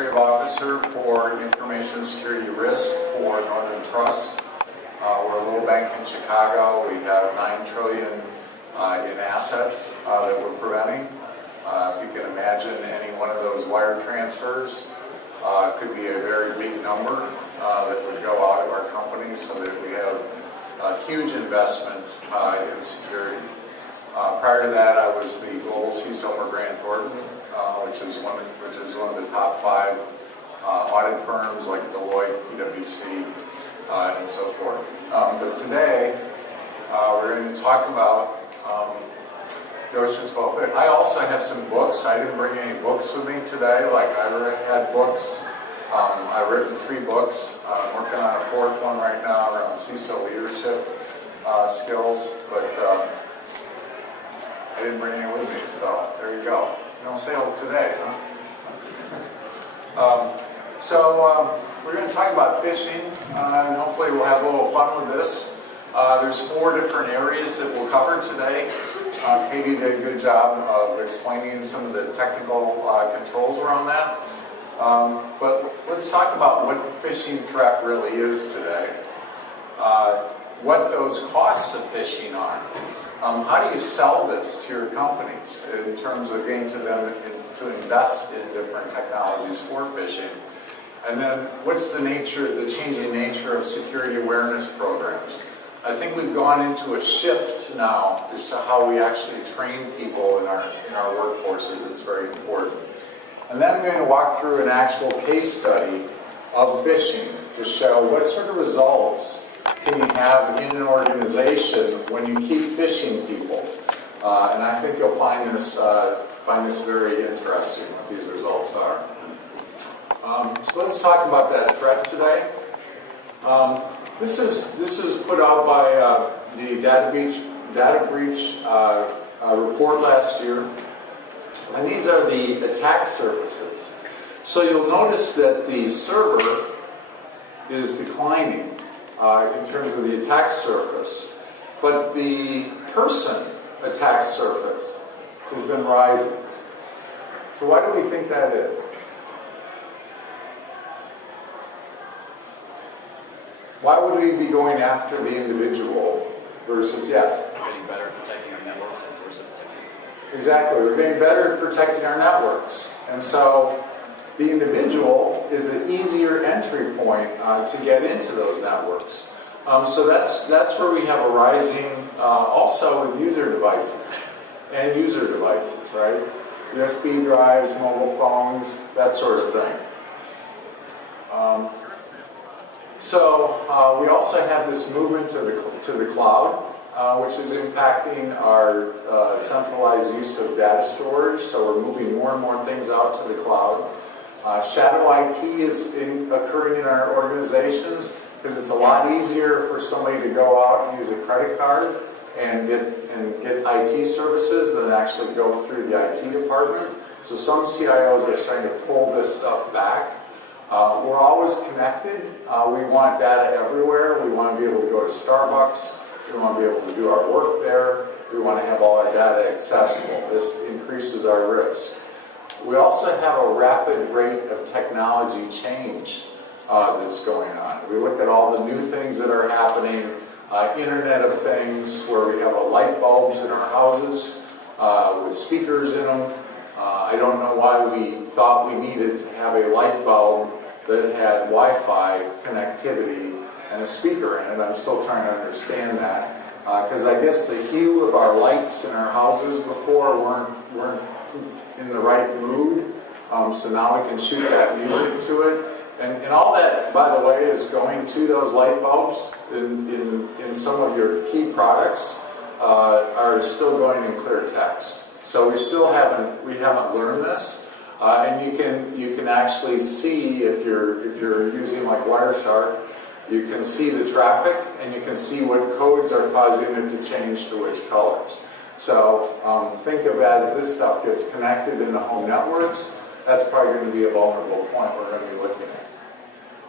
Officer for Information Security Risk for Northern Trust. We're a little bank in Chicago. We have $9 trillion in assets that we're preventing. If you can imagine, any one of those wire transfers could be a very big number that would go out of our company, so that we have a huge investment in security. Prior to that, I was the global CISO for Grant Thornton, which is one of the top 5 audit firms like Deloitte, PwC, and so forth. But today, we're going to talk about Josh's Phish. I also have some books. I didn't bring any books with me today. Like I had books. I've written 3 books. I'm working on a 4th one right now around CISO leadership skills, but I didn't bring any with me, so there you go. No sales today, huh? We're going to talk about phishing, and hopefully we'll have a little fun with this. There's 4 different areas that we'll cover today. Katie did a good job of explaining some of the technical controls around that. But let's talk about what phishing threat really is today. What those costs of phishing are. How do you sell this to your companies in terms of getting to them to invest in different technologies for phishing? And then what's the changing nature of security awareness programs? I think we've gone into a shift now as to how we actually train people in our workforces. It's very important. And then I'm going to walk through an actual case study of phishing to show what sort of results can you have in an organization when you keep phishing people. And I think you'll find this very interesting, what these results are. So let's talk about that threat today. This is put out by the data breach report last year. And these are the attack surfaces. So you'll notice that the server is declining in terms of the attack surface, but the person attack surface has been rising. So why do we think that is? Why would we be going after the individual versus, yes? We're getting better at protecting our networks and versus protecting. Exactly, we're getting better at protecting our networks. And so the individual is an easier entry point to get into those networks. So that's where we have a rising, also with user devices, end user devices, right? USB drives, mobile phones, that sort of thing. We also have this movement to the cloud, which is impacting our centralized use of data storage. So we're moving more and more things out to the cloud. Shadow IT is occurring in our organizations because it's a lot easier for somebody to go out and use a credit card and get IT services than actually go through the IT department. So some CIOs are starting to pull this stuff back. We're always connected. We want data everywhere. We want to be able to go to Starbucks. We want to be able to do our work there. We want to have all our data accessible. This increases our risk. We also have a rapid rate of technology change that's going on. We look at all the new things that are happening, Internet of Things, where we have light bulbs in our houses with speakers in them. I don't know why we thought we needed to have a light bulb that had Wi-Fi connectivity and a speaker in it. I'm still trying to understand that because I guess the hue of our lights in our houses before weren't in the right mood. So now we can shoot that music to it. And all that, by the way, is going to those light bulbs in some of your key products are still going in clear text. So we haven't learned this. And you can actually see if you're using like Wireshark, you can see the traffic and you can see what codes are causing it to change to which colors. So think of as this stuff gets connected in the home networks, that's probably going to be a vulnerable point we're going to be looking at.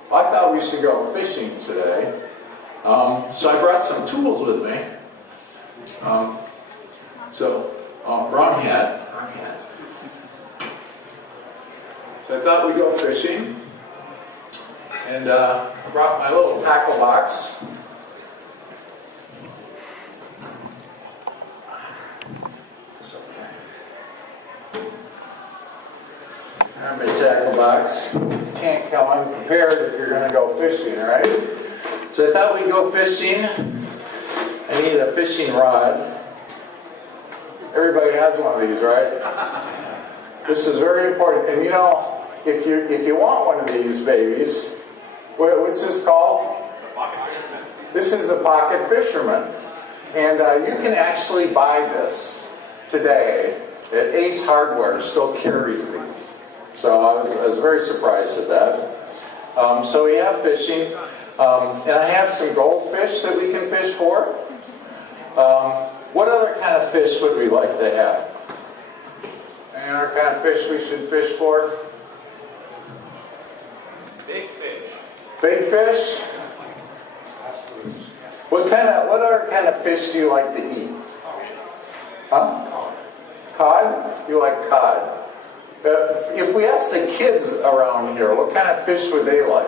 Well, I thought we should go fishing today. So I brought some tools with me. Wrong hat. So I thought we'd go fishing, and I brought my little tackle box. There's my tackle box. You can't come unprepared if you're going to go fishing, right? So I thought we'd go fishing. I need a fishing rod. Everybody has one of these, right? This is very important. And you know, if you want one of these babies, what's this called? This is the Pocket Fisherman. And you can actually buy this today at Ace Hardware. Still carries these. So I was very surprised at that. So we have fishing. And I have some goldfish that we can fish for. What other kind of fish would we like to have? Any other kind of fish we should fish for? Big fish. Big fish? What other kind of fish do you like to eat? Huh? Cod? You like cod? If we ask the kids around here, what kind of fish would they like?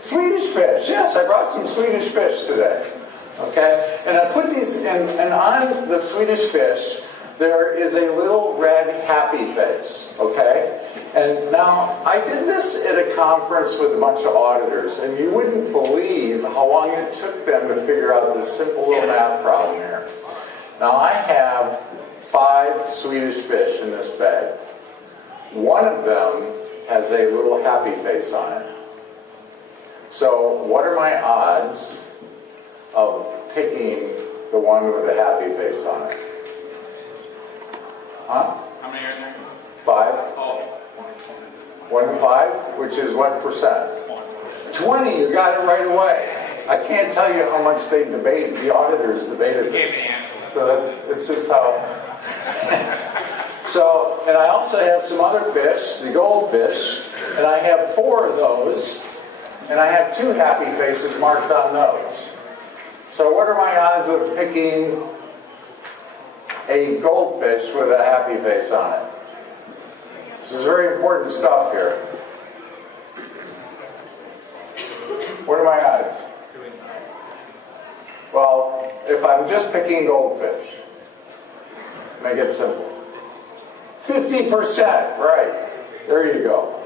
Swedish fish. Yes, I brought some Swedish fish today. Okay? And I put these in, and on the Swedish fish, there is a little red happy face. Okay? And now, I did this at a conference with a bunch of auditors, and you wouldn't believe how long it took them to figure out this simple little math problem here. Now, I have 5 Swedish fish in this bag. One of them has a little happy face on it. So, what are my odds of picking the one with the happy face on it? Huh? How many are in there? 5? Oh. 1 in 5, which is what percent? 20, you got it right away. I can't tell you how much they debated, the auditors debated this. So it's just how. So, and I also have some other fish, the goldfish, and I have 4 of those, and I have 2 happy faces marked on those. So what are my odds of picking a goldfish with a happy face on it? This is very important stuff here. What are my odds? Well, if I'm just picking goldfish, make it simple. 50%, right. There you go.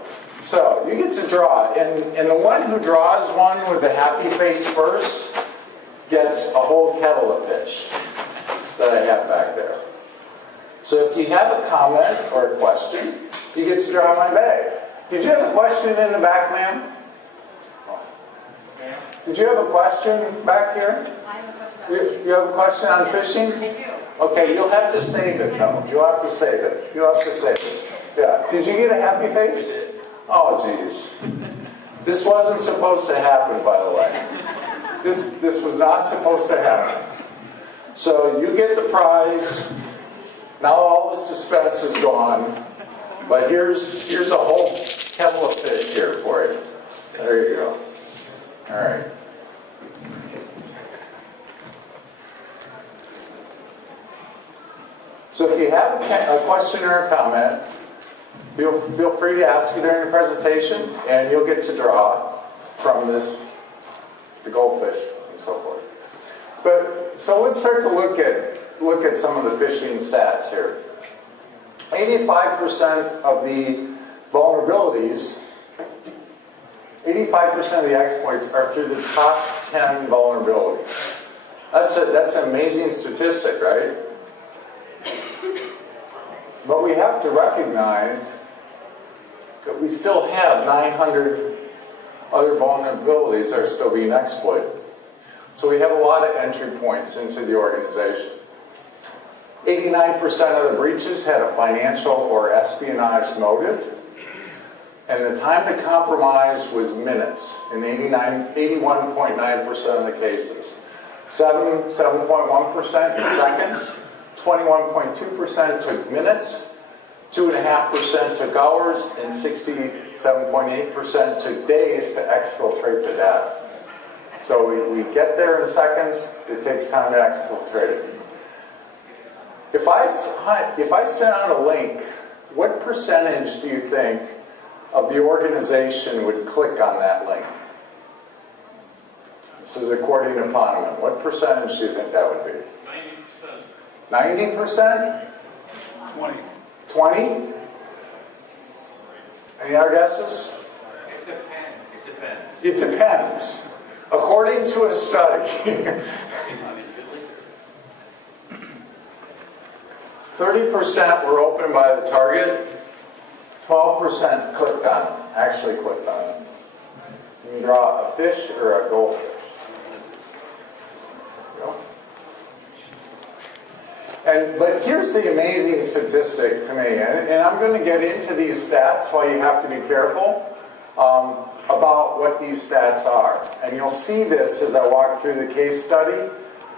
So, you get to draw, and the one who draws one with the happy face first gets a whole kettle of fish that I have back there. So if you have a comment or a question, you get to draw my bag. Did you have a question in the back, ma'am? Did you have a question back here? I have a question. You have a question on fishing? I do. Okay, you'll have to save it, though. You'll have to save it. You'll have to save it. Yeah. Did you get a happy face? Oh, geez. This wasn't supposed to happen, by the way. This was not supposed to happen. So you get the prize. Now all the suspense is gone. But here's a whole kettle of fish here for you. There you go. All right. So if you have a question or a comment, feel free to ask it during the presentation, and you'll get to draw from the goldfish and so forth. But so let's start to look at some of the fishing stats here. 85% of the vulnerabilities, 85% of the exploits are through the top 10 vulnerabilities. That's an amazing statistic, right? But we have to recognize that we still have 900 other vulnerabilities that are still being exploited. So we have a lot of entry points into the organization. 89% of the breaches had a financial or espionage motive, and the time to compromise was minutes in 81.9% of the cases. 7.1% in seconds, 21.2% took minutes, 2.5% took hours, and 67.8% took days to exfiltrate the data. So we get there in seconds, it takes time to exfiltrate it. If I send out a link, what percentage do you think of the organization would click on that link? This is according to Poneman. What percentage do you think that would be? 90%. 90%? 20. 20? Any other guesses? It depends. According to a study, 30% were opened by the target, 12% clicked on it, actually clicked on it. You can draw a fish or a goldfish. But here's the amazing statistic to me, and I'm going to get into these stats why you have to be careful about what these stats are. And you'll see this as I walk through the case study.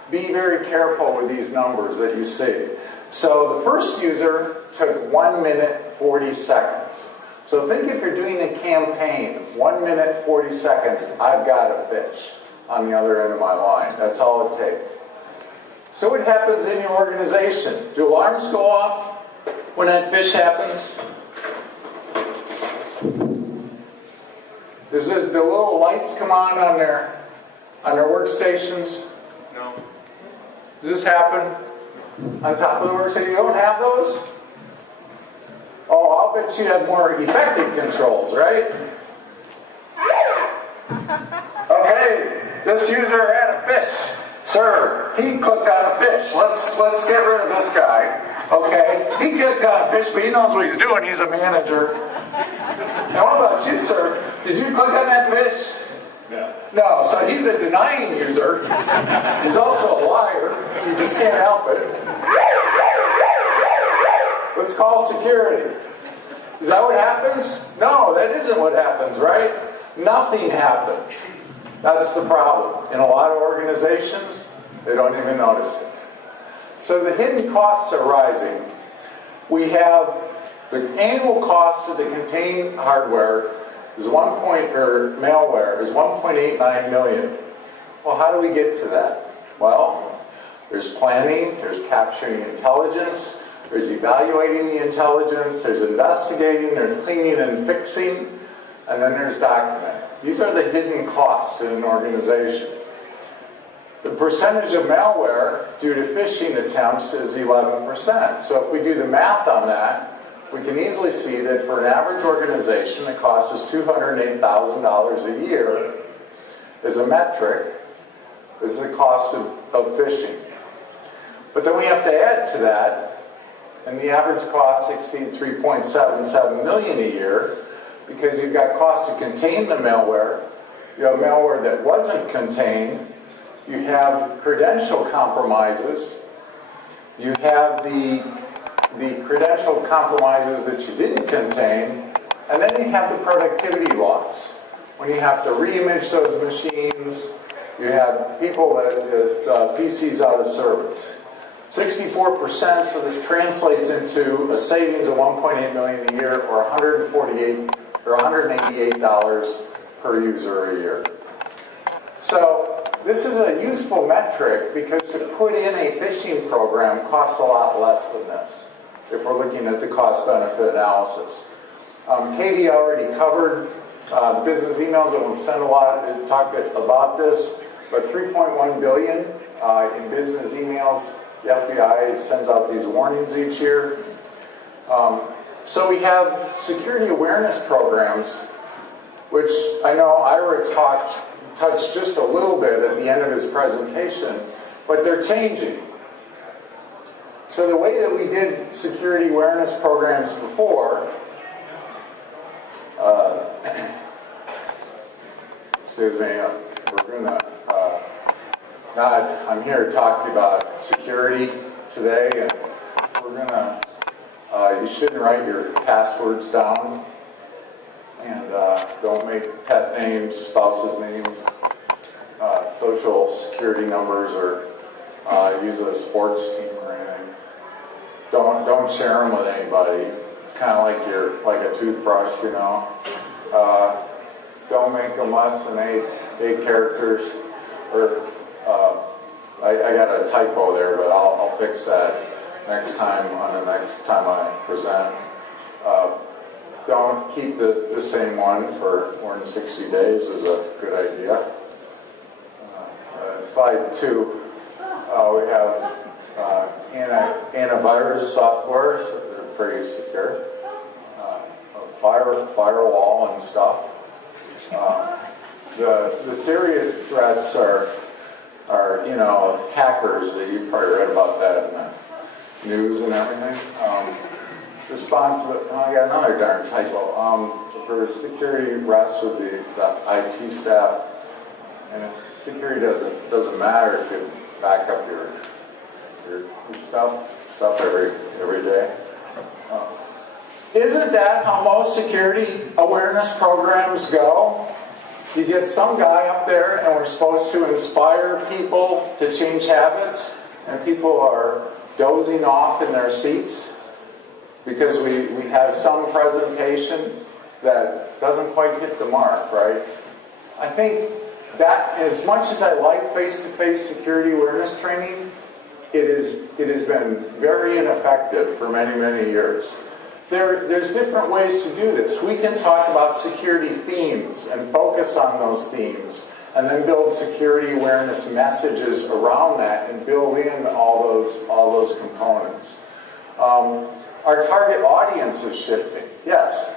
Be very careful with these numbers that you see. So the first user took 1 minute 40 seconds. So think if you're doing a campaign, 1 minute 40 seconds, I've got a fish on the other end of my line. That's all it takes. So what happens in your organization? Do alarms go off when that fish happens? Do the little lights come on their workstations? No. Does this happen on top of the workstation? You don't have those? Oh, I'll bet you have more effective controls, right? Okay, this user had a fish. Sir, he clicked on a fish. Let's get rid of this guy. Okay, he clicked on a fish, but he knows what he's doing. He's a manager. Now, what about you, sir? Did you click on that fish? No. No, so he's a denying user. He's also a liar. You just can't help it. What's called security. Is that what happens? No, that isn't what happens, right? Nothing happens. That's the problem. In a lot of organizations, they don't even notice it. So the hidden costs are rising. We have the annual cost of the contained hardware is malware is 1.89 million. Well, how do we get to that? Well, there's planning, there's capturing intelligence, there's evaluating the intelligence, there's investigating, there's cleaning and fixing, and then there's documenting. These are the hidden costs in an organization. The percentage of malware due to phishing attempts is 11%. So if we do the math on that, we can easily see that for an average organization, the cost is $208,000 a year as a metric. This is the cost of phishing. But then we have to add to that, and the average costs exceed $3.77 million a year, because you've got cost to contain the malware, you have malware that wasn't contained, you have credential compromises, you have the credential compromises that you didn't contain, and then you have the productivity loss. When you have to re-image those machines, you have people that PCs out of service. 64%, so this translates into a savings of $1.8 million a year, or $188 per user a year. So this is a useful metric because to put in a phishing program costs a lot less than this if we're looking at the cost-benefit analysis. Katie already covered the business emails. I won't spend a lot to talk about this, but 3.1 billion in business emails. The FBI sends out these warnings each year. So we have security awareness programs, which I know Ira touched just a little bit at the end of his presentation, but they're changing. So the way that we did security awareness programs before, excuse me, we're going to, I'm here to talk to you about security today, and we're going to, you shouldn't write your passwords down, and don't make pet names, spouses' names, social security numbers, or use a sports team or anything. Don't share them with anybody. It's kind of like a toothbrush, you know. Don't make them less than eight characters. Or I got a typo there, but I'll fix that next time on the next time I present. don't keep the same one for more than 60 days is a good idea. Slide 2, we have antivirus software, so they're pretty secure. Firewall and stuff. The serious threats are hackers. You probably read about that in the news and everything. Responsible. I got another darn typo. For security rests with the IT staff, and security doesn't matter if you back up your stuff every day. Isn't that how most security awareness programs go? You get some guy up there and we're supposed to inspire people to change habits, and people are dozing off in their seats because we have some presentation that doesn't quite hit the mark, right? I think that as much as I like face-to-face security awareness training, it has been very ineffective for many, many years. There's different ways to do this. We can talk about security themes and focus on those themes, and then build security awareness messages around that and build in all those components. Our target audience is shifting. Yes?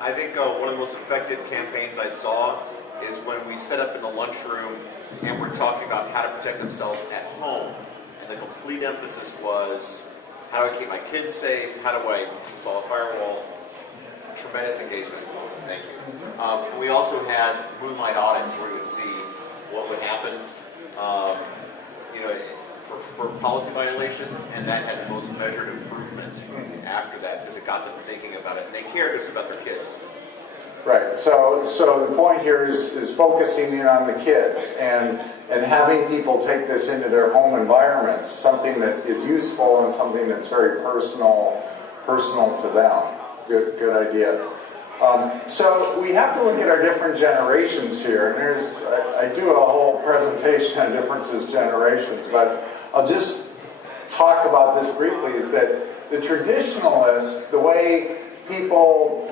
I think one of the most effective campaigns I saw is when we set up in the lunchroom and we're talking about how to protect themselves at home. And the complete emphasis was, how do I keep my kids safe? How do I install a firewall? Tremendous engagement. Thank you. We also had moonlight audits where we would see what would happen for policy violations, and that had the most measured improvement after that because it got them thinking about it. And they cared just about their kids. Right. So the point here is focusing in on the kids and having people take this into their home environments, something that is useful and something that's very personal to them. Good idea. So we have to look at our different generations here, and I do a whole presentation on differences generations, but I'll just talk about this briefly. Is that the traditionalists, the way people,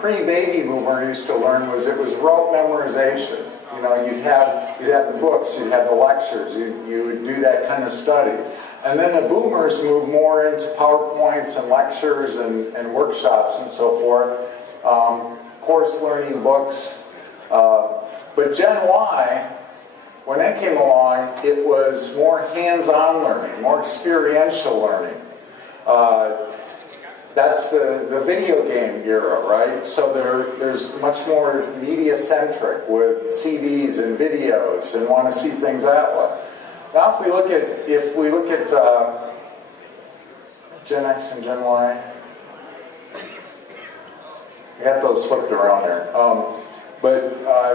pre-baby boomer used to learn was rote memorization. You'd have the books, you'd have the lectures, you would do that kind of study. And then the boomers moved more into PowerPoints and lectures and workshops and so forth, course learning books. But Gen Y, when that came along, it was more hands-on learning, more experiential learning. That's the video game era, right? So there's much more media-centric with CDs and videos and want to see things that way. Now if we look at Gen X and Gen Y, I got those flipped around there.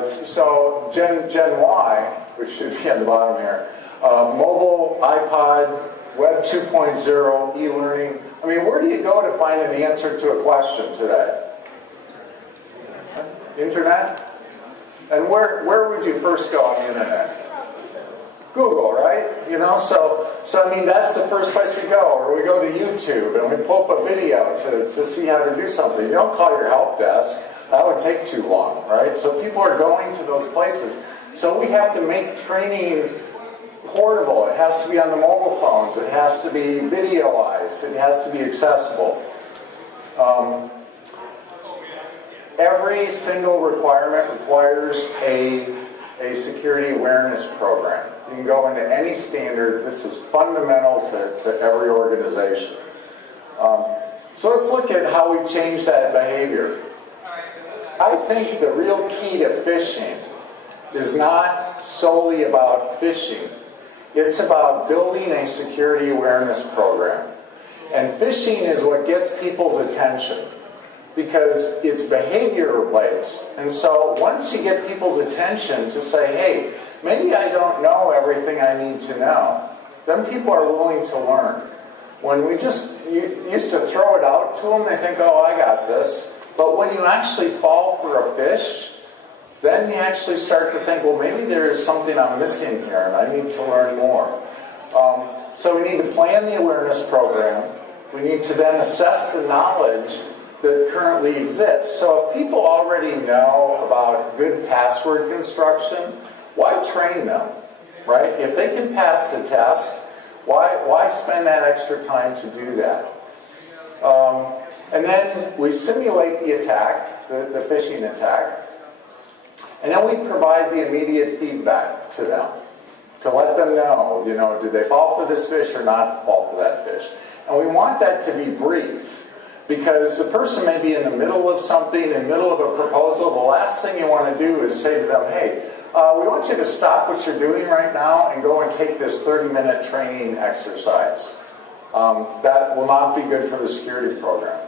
So Gen Y, which should be at the bottom here, mobile, iPod, Web 2.0, e-learning. I mean, where do you go to find an answer to a question today? Internet? And where would you first go on the internet? Google, right? So I mean, that's the first place we go. Or we go to YouTube and we pull up a video to see how to do something. You don't call your help desk. That would take too long, right? So people are going to those places. So we have to make training portable. It has to be on the mobile phones. It has to be videoized. It has to be accessible. Every single requirement requires a security awareness program. You can go into any standard. This is fundamental to every organization. So let's look at how we change that behavior. I think the real key to phishing is not solely about phishing. It's about building a security awareness program. And phishing is what gets people's attention because it's behavior-based. And so once you get people's attention to say, hey, maybe I don't know everything I need to know, then people are willing to learn. When we just used to throw it out to them, they think, oh, I got this. But when you actually fall for a phish, then you actually start to think, well, maybe there is something I'm missing here and I need to learn more. So we need to plan the awareness program. We need to then assess the knowledge that currently exists. So if people already know about good password construction, why train them, right? If they can pass the test, why spend that extra time to do that? And then we simulate the attack, the phishing attack, and then we provide the immediate feedback to them to let them know, did they fall for this fish or not fall for that fish? And we want that to be brief, because the person may be in the middle of something, in the middle of a proposal. The last thing you want to do is say to them, hey, we want you to stop what you're doing right now and go and take this 30-minute training exercise. That will not be good for the security program.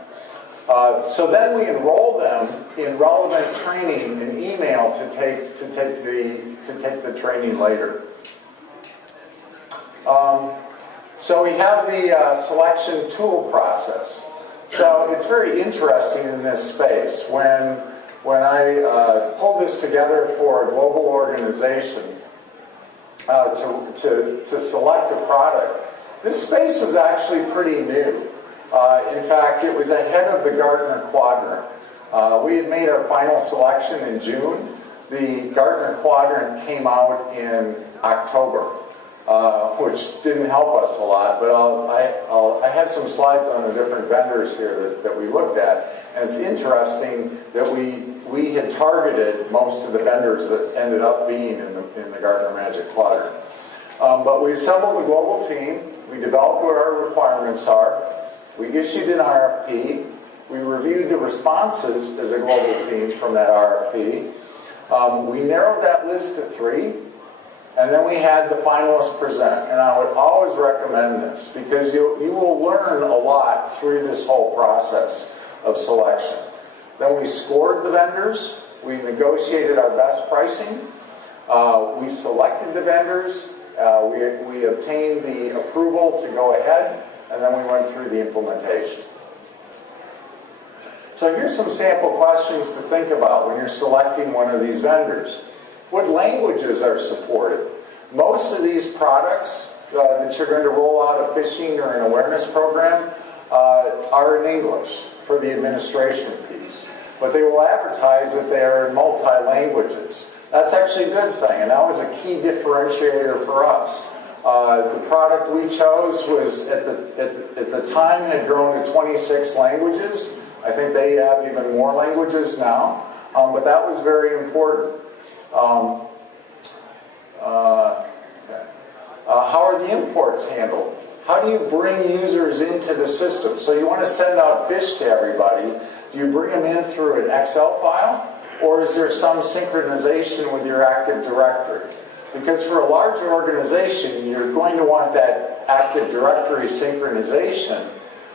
So then we enroll them in relevant training and email to take the training later. So we have the selection tool process. So it's very interesting in this space. When I pulled this together for a global organization to select a product, this space was actually pretty new. In fact, it was ahead of the Gartner Quadrant. We had made our final selection in June. The Gartner Quadrant came out in October, which didn't help us a lot, but I have some slides on the different vendors here that we looked at, and it's interesting that we had targeted most of the vendors that ended up being in the Gartner Magic Quadrant. But we assembled a global team, we developed what our requirements are, we issued an RFP, we reviewed the responses as a global team from that RFP, we narrowed that list to 3, and then we had the finalists present. And I would always recommend this, because you will learn a lot through this whole process of selection. Then we scored the vendors, we negotiated our best pricing, we selected the vendors, we obtained the approval to go ahead, and then we went through the implementation. So here's some sample questions to think about when you're selecting one of these vendors. What languages are supported? Most of these products that you're going to roll out a phishing or an awareness program are in English for the administration piece. But they will advertise that they are in multi-languages. That's actually a good thing, and that was a key differentiator for us. The product we chose was, at the time, had grown to 26 languages. I think they have even more languages now, but that was very important. How are the imports handled? How do you bring users into the system? So you want to send out Phish to everybody. Do you bring them in through an Excel file? Or is there some synchronization with your Active Directory? Because for a larger organization, you're going to want that Active Directory synchronization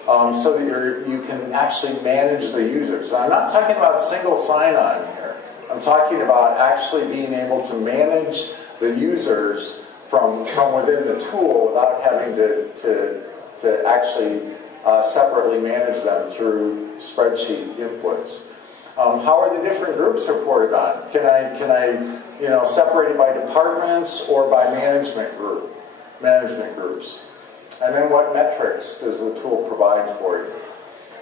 so that you can actually manage the users. Now, I'm not talking about single sign-on here. I'm talking about actually being able to manage the users from within the tool without having to actually separately manage them through spreadsheet inputs. How are the different groups reported on? Can I separate it by departments or by management groups? And then what metrics does the tool provide for you?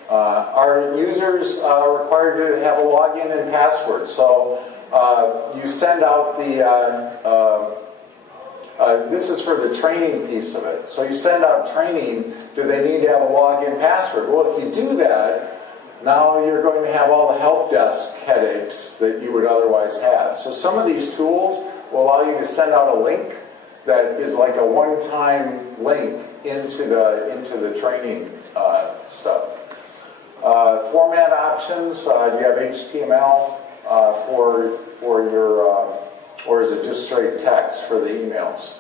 Are users required to have a login and password? So you send out this is for the training piece of it. So you send out training, do they need to have a login password? Well, if you do that, now you're going to have all the help desk headaches that you would otherwise have. So some of these tools will allow you to send out a link that is like a one-time link into the training stuff. Format options, do you have HTML for your, or is it just straight text for the emails?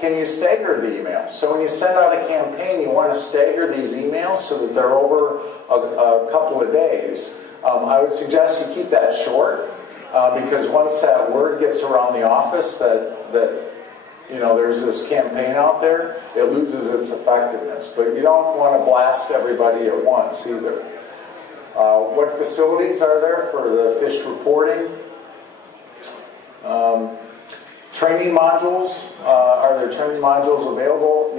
Can you stagger the emails? So when you send out a campaign, you want to stagger these emails so that they're over a couple of days. I would suggest you keep that short because once that word gets around the office that there's this campaign out there, it loses its effectiveness. But you don't want to blast everybody at once either. What facilities are there for the Phish reporting? Training modules, are there training modules available?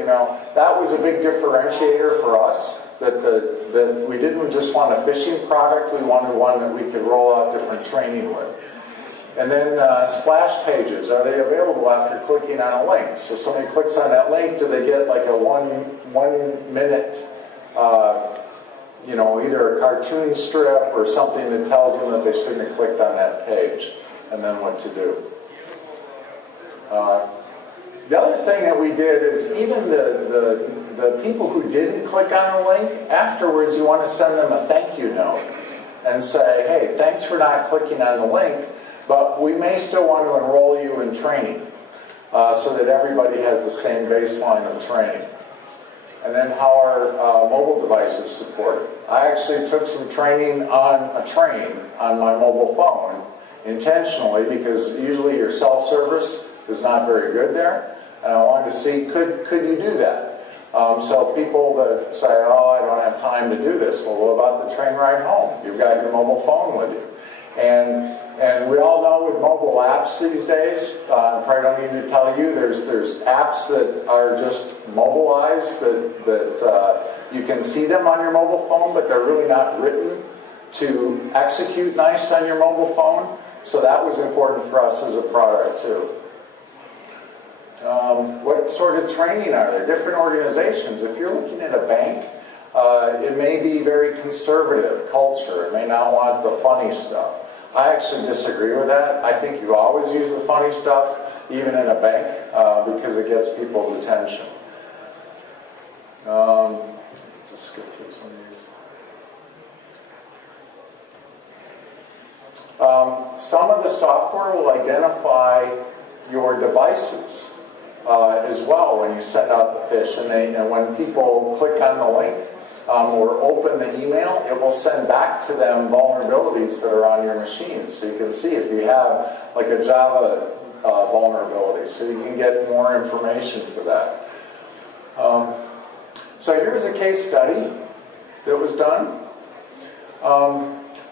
That was a big differentiator for us. that we didn't just want a phishing product, we wanted one that we could roll out different training with. And then splash pages, are they available after clicking on a link? So somebody clicks on that link, do they get like a one minute, either a cartoon strip or something that tells them that they shouldn't have clicked on that page, and then what to do. The other thing that we did is even the people who didn't click on a link, afterwards you want to send them a thank you note and say, hey, thanks for not clicking on the link, but we may still want to enroll you in training so that everybody has the same baseline of training. And then how are mobile devices supported? I actually took some training on a train on my mobile phone intentionally because usually your cell service is not very good there. And I wanted to see, could you do that? So people that say, oh, I don't have time to do this. Well, what about the train ride home? You've got your mobile phone with you. And we all know with mobile apps these days, I probably don't need to tell you, there's apps that are just mobilized that you can see them on your mobile phone, but they're really not written to execute nice on your mobile phone. So that was important for us as a product too. What sort of training are there? Different organizations. If you're looking at a bank, it may be very conservative culture. It may not want the funny stuff. I actually disagree with that. I think you always use the funny stuff, even in a bank, because it gets people's attention. Just skip through some of these. Some of the software will identify your devices as well when you send out the Phish. And when people click on the link or open the email, it will send back to them vulnerabilities that are on your machine. So you can see if you have like a Java vulnerability, so you can get more information for that. So here's a case study that was done.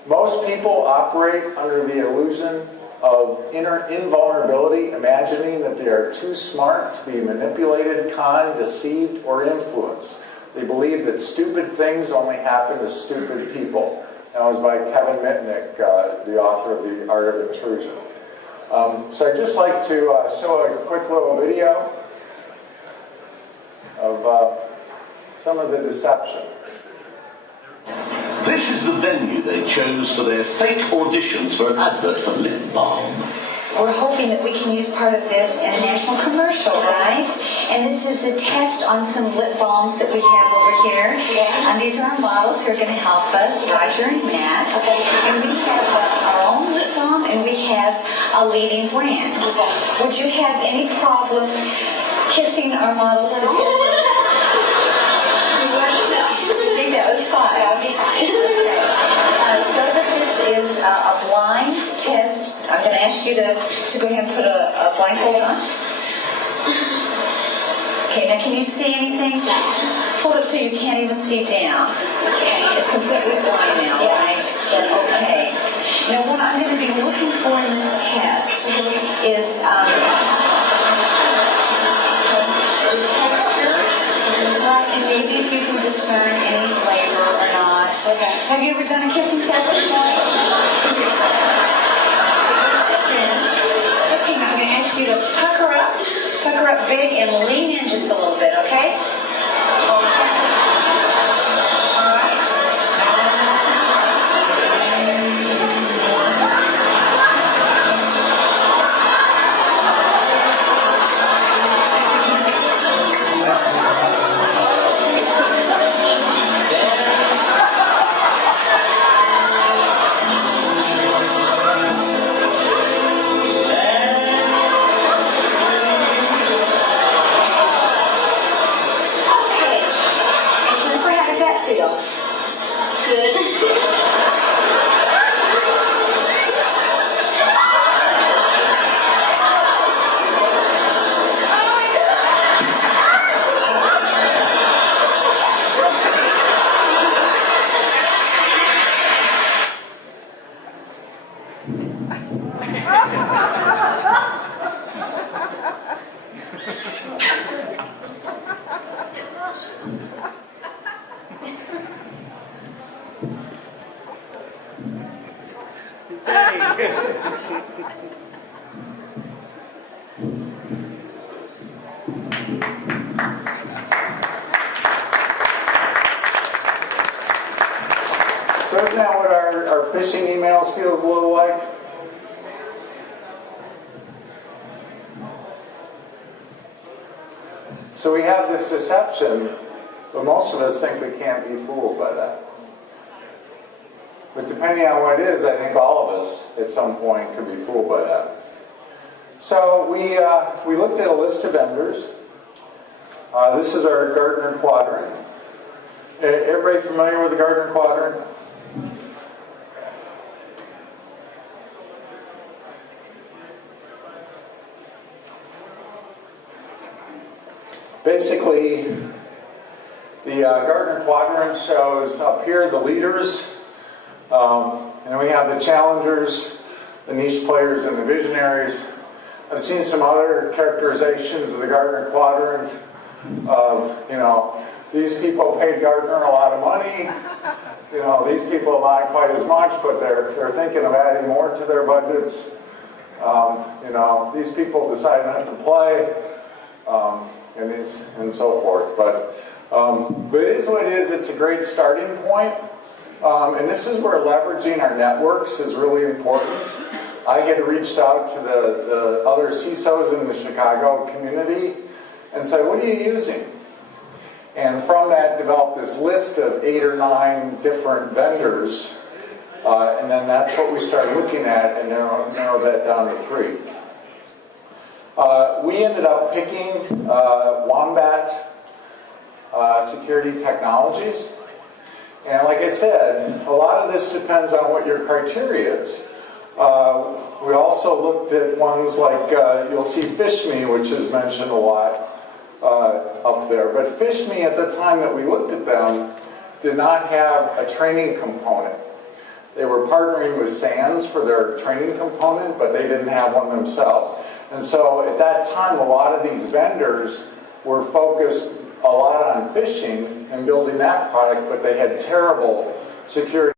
Most people operate under the illusion of invulnerability, imagining that they are too smart to be manipulated, conned, deceived, or influenced. They believe that stupid things only happen to stupid people. That was by Kevin Mitnick, the author of The Art of Intrusion. So I'd just like to show a quick little video of some of the deception. This is the venue they chose for their fake auditions for an advert for lip balm. We're hoping that we can use part of this in a national commercial, right? And this is a test on some lip balms that we have over here. And these are our models who are going to help us, Roger and Matt. And we have our own lip balm, and we have a leading brand. Would you have any problem kissing our models together? That was fun. That would be fine. So that this is a blind test. I'm going to ask you to go ahead and put a blindfold on. Okay, now can you see anything? Pull it so you can't even see down. It's completely blind now, right? Okay. Now what I'm going to be looking for in this test is the texture. Right, and maybe if you can discern any flavor or not. Okay. Have you ever done a kissing test before? Okay, sit in. Okay, now I'm going to ask you to pucker up big and lean in just a little bit, okay? Okay. All right. like? So we have this deception, but most of us think we can't be fooled by that. But depending on what it is, I think all of us at some point could be fooled by that. So we looked at a list of vendors. This is our Gartner quadrant. Everybody familiar with the Gartner quadrant? Basically, the Gartner quadrant shows up here the leaders, and then we have the challengers, the niche players, and the visionaries. I've seen some other characterizations of the Gartner quadrant. These people paid Gartner a lot of money. These people not quite as much, but they're thinking of adding more to their budgets. These people decided not to play, and so forth. But it is what it is. It's a great starting point. And this is where leveraging our networks is really important. I had reached out to the other CISOs in the Chicago community and said, what are you using? And from that developed this list of 8 or 9 different vendors. And then that's what we started looking at and narrowed that down to 3. We ended up picking Wombat Security Technologies. And like I said, a lot of this depends on what your criteria is. We also looked at ones like, you'll see PhishMe, which is mentioned a lot up there. But PhishMe, at the time that we looked at them, did not have a training component. They were partnering with SANS for their training component, but they didn't have one themselves. And so at that time, a lot of these vendors were focused a lot on phishing and building that product, but they had terrible security